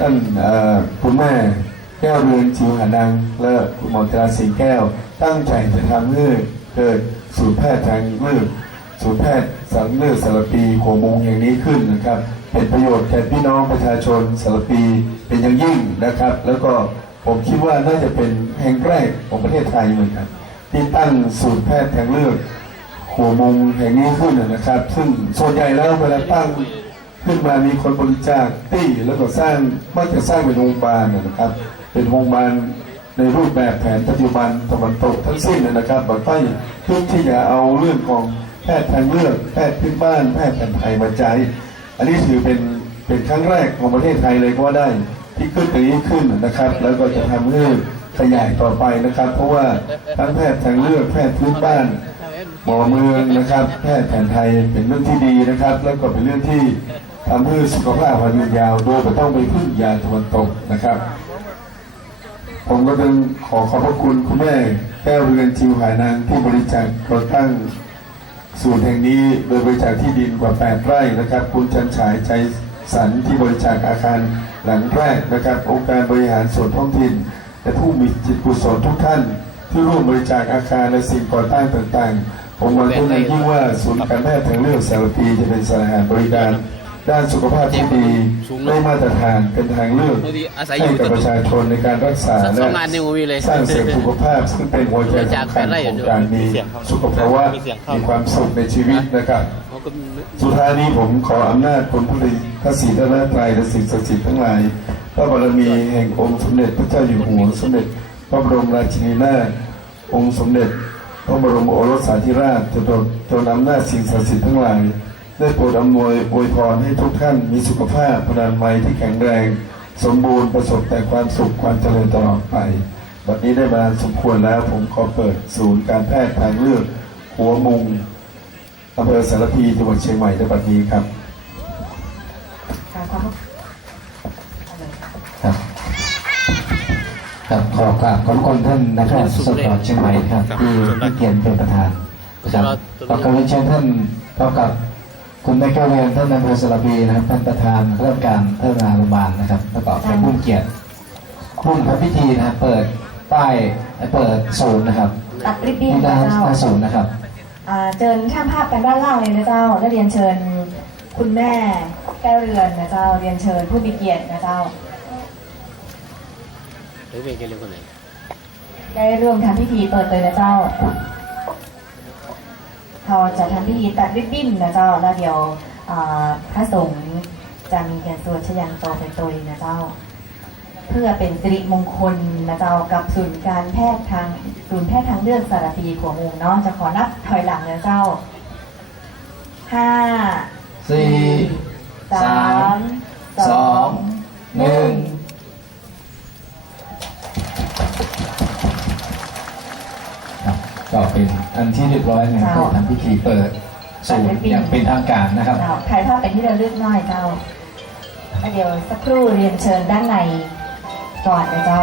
ท่านคุณแม่แก้วเรือนจิวหานัง และคุณหมอตราสิงห์แก้ว ตั้งใจจะทำให้เกิดศูนย์แพทย์ทางเลือกศูนย์แพทย์สังเลือดสารปีหัวมุงอย่างนี้ขึ้นนะครับ เป็นประโยชน์แก่พี่น้องประชาชนสารปีเป็นอย่างยิ่งนะครับ แล้วก็ผมคิดว่าน่าจะเป็นแห่งแรกของประเทศไทยเหมือนกันที่ตั้งศูนย์แพทย์ทางเลือกหัวมุมแห่งนี้ขึ้นนะครับ ซึ่งส่วนใหญ่แล้วเวลาตั้ง ขึ้นมามีคนบริจาคตี้แล้วก็สร้างมักจะสร้างเป็นโรงพยาบาลนะครับ เป็นโรงพยาบาลในรูปแบบแผนปัจจุบันตะวันตกทั้งสิ้นนะครับบอกไปเพื่อที่จะเอาเรื่องของแพทย์ทางเลือกแพทย์พื้นบ้านแพทย์แผนไทยมาใช้อันนี้ถือเป็นเป็นครั้งแรกของประเทศไทยเลยก็ว่าได้ที่ขึ้นตรงนี้ขึ้นนะครับ แล้วก็จะทำให้ขยายต่อไปนะครับ เพราะว่าทั้งแพทย์ทางเลือกแพทย์พื้นบ้านหมอเมืองนะครับ แพทย์แผนไทยเป็นเรื่องที่ดีนะครับ แล้วก็เป็นเรื่องที่ ทำให้สุขภาพวันยืนยาวโดยไม่ต้องไปพึ่งยาตะวันตกนะครับ ผมก็ต้องขอขอบพระคุณคุณแม่แก้วเรือนจิวหานางที่บริจาคก่อตั้งศูนย์แห่งนี้โดยบริจาคที่ดินกว่า 8 ไร่นะครับ คุณชันฉายใจสันที่บริจาคอาคารหลังแรกนะครับ องค์การบริหารส่วนท้องถิ่น และผู้มีจิตกุศลทุกท่าน ที่ร่วมบริจาคอาคารและสิ่งก่อสร้งต่างๆ ผมหวังเป็นอย่างยิ่งว่าศูนย์การแพทย์ทางเลือกสารพีจะเป็นสถานบริการ ด้านสุขภาพที่ดีได้มาตรฐานเป็นทางเลือกบางทีอาศัยอยู่ให้กับประชาชนในการรักษาสักสและองงานยังมีเลยสร้างเสริมสุขภาพซึ่งเป็นหัวใจสำคัญของการมีสุขภาวะมีความสุขในชีวิตนะครับเขาก็สุดท้ายนี้ผมขออำนาจคุณพระพระศรีรัตนตรัยและสิ่งศักดิ์สิทธิ์ทั้งหลายพระบารมีแห่งองค์สมเด็จพระเจ้าอยู่หัวสมเด็จพระบรมราชินีนาถองค์สมเด็จพระบรมโอรสาธิราชจนจนอำนาจสิ่งศักดิ์สิทธิ์ทั้งหลาย ได้โปรดอำนวยอวยพรให้ทุกท่านมีสุขภาพพลานามัยที่แข็งแรง สมบูรณ์ประสบแต่ความสุขความเจริญตลอดไปบัดนี้ได้มาสมควรแล้วผมขอเปิดศูนย์การแพทย์ทางเลือกหัวมุงอำเภอสารพีจังหวัดเชียงใหม่ในบัดนี้ครับการความครับครับขอกราบขอบคุณท่านนายแพทย์สดเชียงใหม่ครับที่ให้เกียรติเป็นประธานครับขอกราบเรียนเชิญท่านพบกับ คุณแม่แก้วเรียนท่านนายอำเภอสระพีนะครับท่านประธานเริ่มการพัฒนาโรงพยาบาลนะครับแล้วก็เป็นผู้เกียรติผู้พระพิธีนะครับเปิดป้ายเปิดศูนย์นะครับตัดริบบิ้นที่หนะน้าเจ้าหน้าศูนย์นะครับอ่าเชิญช่างภาพกันด้านล่างเลยนะเจ้าและเรียนเชิญคุณแม่แก้วเรือนนะเจ้าเรียนเชิญผู้มีเกียรตินะเจ้าหรือเป็นแกเรียกคนไหนได้ร่วมทำพิธีเปิดเลยนะเจ้า เราจะทำพิธีตัดริบบิ้นนะเจ้าแล้วเดี๋ยวอ่าพระสงฆ์จะมีการสวดชยันโตเป็นตัวนะเจ้า เพื่อเป็นสิริมงคลนะเจ้ากับศูนย์การแพทย์ทางศูนย์แพทย์ทางเลือกสารพีขัวมุงเนาะจะขอนับถอยหลังนะเจ้าห้าสี่สาม สองหนึ่ง ครับ ก็เป็นอันที่เรียบร้อยนะครับก็ทำพิธีเปิดศูนย์อย่างเป็นทางการนะครับเจ้าถ่ายภาพเป็นที่ระลึกหน้อยเจ้าแล้วเดี๋ยวสักครู่เรียนเชิญด้านในก่อนนะเจ้า